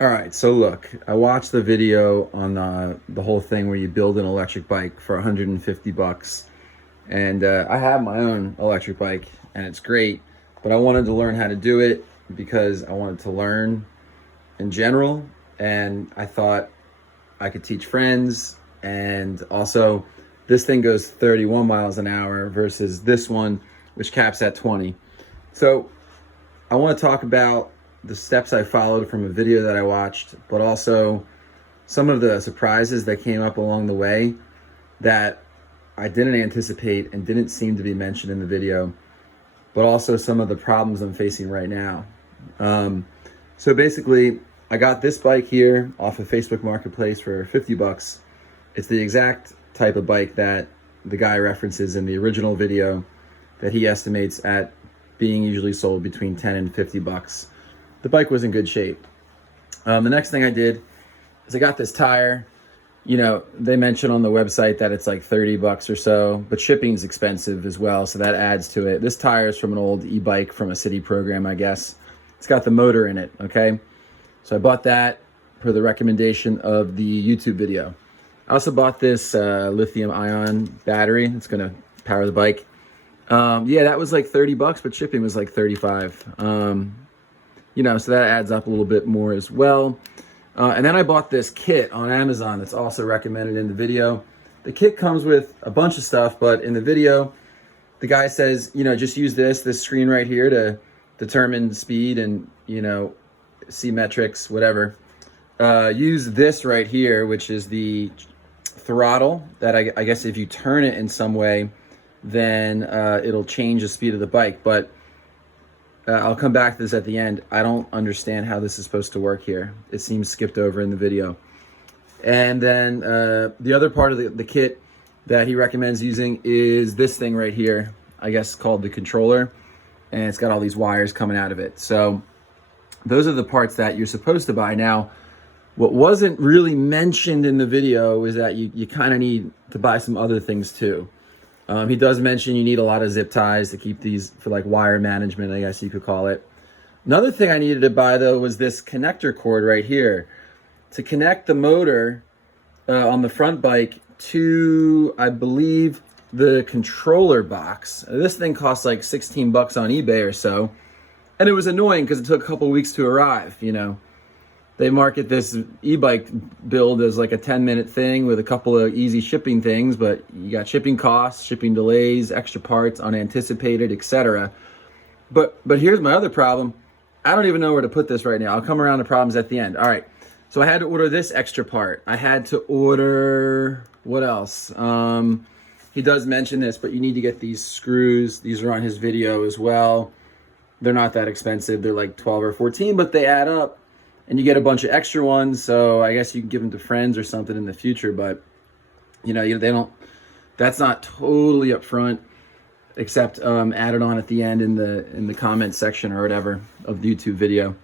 All right, so look, I watched the video on the whole thing where you build an electric bike for 150 bucks. And I have my own electric bike and it's great, but I wanted to learn how to do it because I wanted to learn in general. And I thought I could teach friends. And also, this thing goes 31 miles an hour versus this one, which caps at 20. So I want to talk about the steps I followed from a video that I watched, but also some of the surprises that came up along the way that I didn't anticipate and didn't seem to be mentioned in the video, but also some of the problems I'm facing right now. So basically, I got this bike here off of Facebook Marketplace for 50 bucks. It's the exact type of bike that the guy references in the original video that he estimates at being usually sold between 10 and 50 bucks. The bike was in good shape. The next thing I did is I got this tire. You know, they mention on the website that it's like 30 bucks or so, but shipping is expensive as well, so that adds to it. This tire is from an old e-bike from a city program, I guess. It's got the motor in it, okay? So I bought that per the recommendation of the YouTube video. I also bought this lithium ion battery. It's gonna power the bike. Yeah, that was like 30 bucks, but shipping was like 35. You know, so that adds up a little bit more as well. And then I bought this kit on Amazon that's also recommended in the video. The kit comes with a bunch of stuff, but in the video, the guy says, you know, just use this screen right here to determine speed and, you know, see metrics, whatever. Use this right here, which is the throttle that I guess if you turn it in some way, then it'll change the speed of the bike. But I'll come back to this at the end. I don't understand how this is supposed to work here. It seems skipped over in the video. And then the other part of the kit that he recommends using is this thing right here, I guess called the controller. And it's got all these wires coming out of it. So those are the parts that you're supposed to buy. Now, what wasn't really mentioned in the video is that you kind of need to buy some other things too. He does mention you need a lot of zip ties to keep these for like wire management, I guess you could call it. Another thing I needed to buy though was this connector cord right here to connect the motor on the front bike to, I believe, the controller box. This thing costs like 16 bucks on eBay or so. And it was annoying because it took a couple weeks to arrive, you know. They market this e-bike build as like a 10-minute thing with a couple of easy shipping things, but you got shipping costs, shipping delays, extra parts, unanticipated, etc. But here's my other problem. I don't even know where to put this right now. I'll come around to problems at the end. All right. So I had to order this extra part. I had to order, what else? He does mention this, but you need to get these screws. These are on his video as well. They're not that expensive. They're like 12 or 14, but they add up. And you get a bunch of extra ones, so I guess you can give them to friends or something in the future. But you know, they don't. That's not totally upfront, except added on at the end in the comment section or whatever of the YouTube video.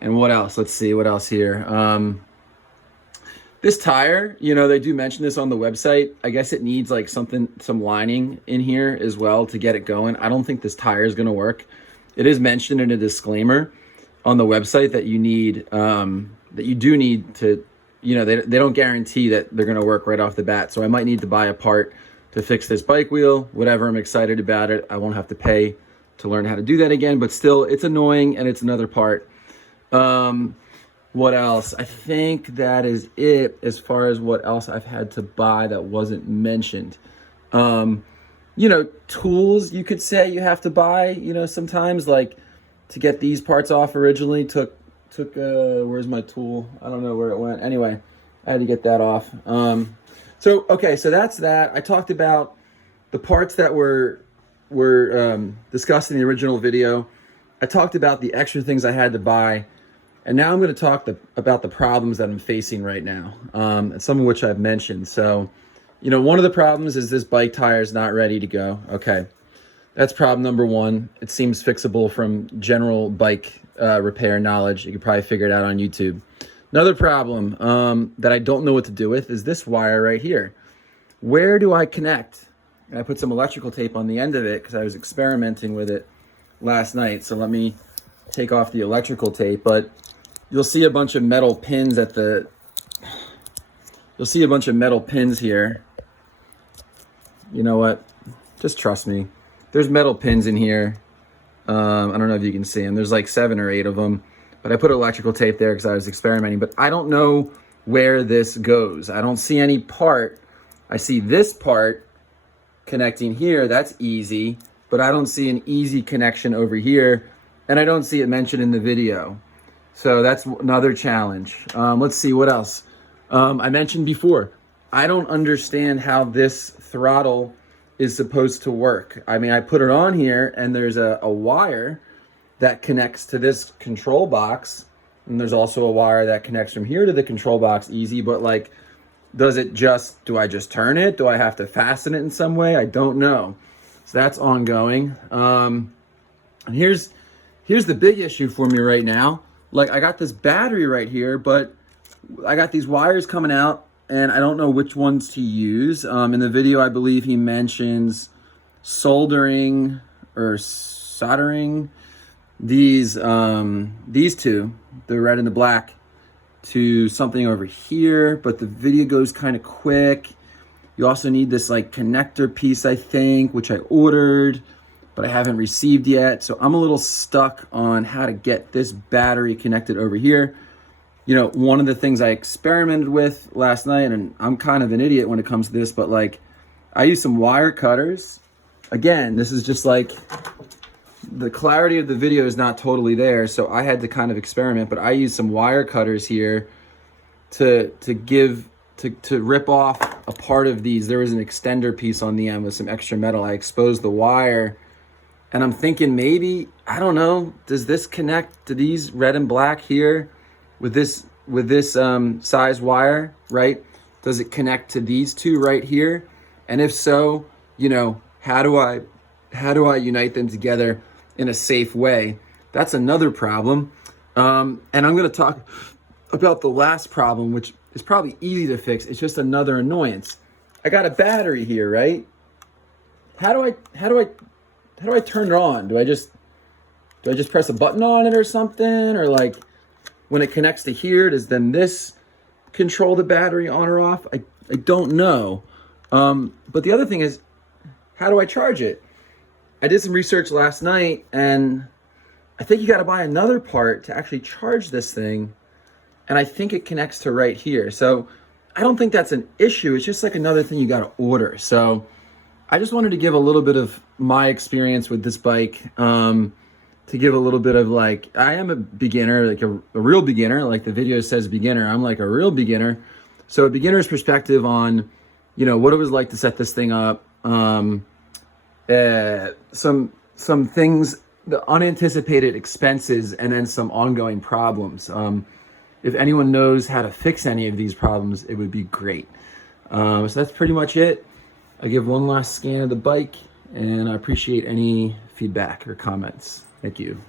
And what else? Let's see what else here. This tire, you know, they do mention this on the website. I guess it needs like some lining in here as well to get it going. I don't think this tire is going to work. It is mentioned in a disclaimer on the website that you need, that you do need to, you know, they don't guarantee that they're going to work right off the bat. So I might need to buy a part to fix this bike wheel, whatever. I'm excited about it. I won't have to pay to learn how to do that again, but still it's annoying and it's another part. What else? I think that is it as far as what else I've had to buy that wasn't mentioned. You know, tools you could say you have to buy, you know, sometimes like, to get these parts off originally took where's my tool? I don't know where it went. Anyway, I had to get that off. So that's that. I talked about the parts that were discussed in the original video. I talked about the extra things I had to buy, and now I'm going to talk about the problems that I'm facing right now, and some of which I've mentioned. So, you know, one of the problems is this bike tire is not ready to go. Okay. That's problem number one. It seems fixable from general bike repair knowledge. You could probably figure it out on YouTube. Another problem that I don't know what to do with is this wire right here. Where do I connect? And I put some electrical tape on the end of it because I was experimenting with it last night. So let me take off the electrical tape. But you'll see a bunch of metal pins at the, you'll see a bunch of metal pins here. You know what? Just trust me. There's metal pins in here. I don't know if you can see them. There's like 7 or 8 of them, but I put electrical tape there because I was experimenting, but I don't know where this goes. I don't see any part. I see this part connecting here. That's easy, but I don't see an easy connection over here, and I don't see it mentioned in the video. So that's another challenge. Let's see what else. I mentioned before, I don't understand how this throttle is supposed to work. I mean, I put it on here and there's a wire that connects to this control box. And there's also a wire that connects from here to the control box easy, but like, do I just turn it? Do I have to fasten it in some way? I don't know. So that's ongoing. And here's the big issue for me right now. Like, I got this battery right here, but I got these wires coming out and I don't know which ones to use. In the video, I believe he mentions soldering or soldering these two, the red and the black, to something over here, but the video goes kind of quick. You also need this like connector piece, I think, which I ordered, but I haven't received yet. So I'm a little stuck on how to get this battery connected over here. You know, one of the things I experimented with last night, and I'm kind of an idiot when it comes to this, but like I used some wire cutters. Again, this is just like, the clarity of the video is not totally there, so I had to kind of experiment, but I used some wire cutters here to rip off a part of these. There was an extender piece on the end with some extra metal. I exposed the wire, and I'm thinking maybe, I don't know, does this connect to these red and black here with this size wire, right? Does it connect to these two right here? And if so, you know, how do I unite them together in a safe way? That's another problem. And I'm going to talk about the last problem, which is probably easy to fix. It's just another annoyance. I got a battery here, right? How do I turn it on? Do I just press a button on it or something? Or like when it connects to here, does then this control the battery on or off? I don't know. But the other thing is, how do I charge it? I did some research last night, and I think you got to buy another part to actually charge this thing. And I think it connects to right here. So I don't think that's an issue. It's just like another thing you got to order. So I just wanted to give a little bit of my experience with this bike, to give a little bit of like, I am a beginner, like a real beginner, like the video says beginner. I'm like a real beginner. So a beginner's perspective on, you know, what it was like to set this thing up. Some things, the unanticipated expenses, and then some ongoing problems. If anyone knows how to fix any of these problems, it would be great. So that's pretty much it. I'll give one last scan of the bike, and I appreciate any feedback or comments. Thank you.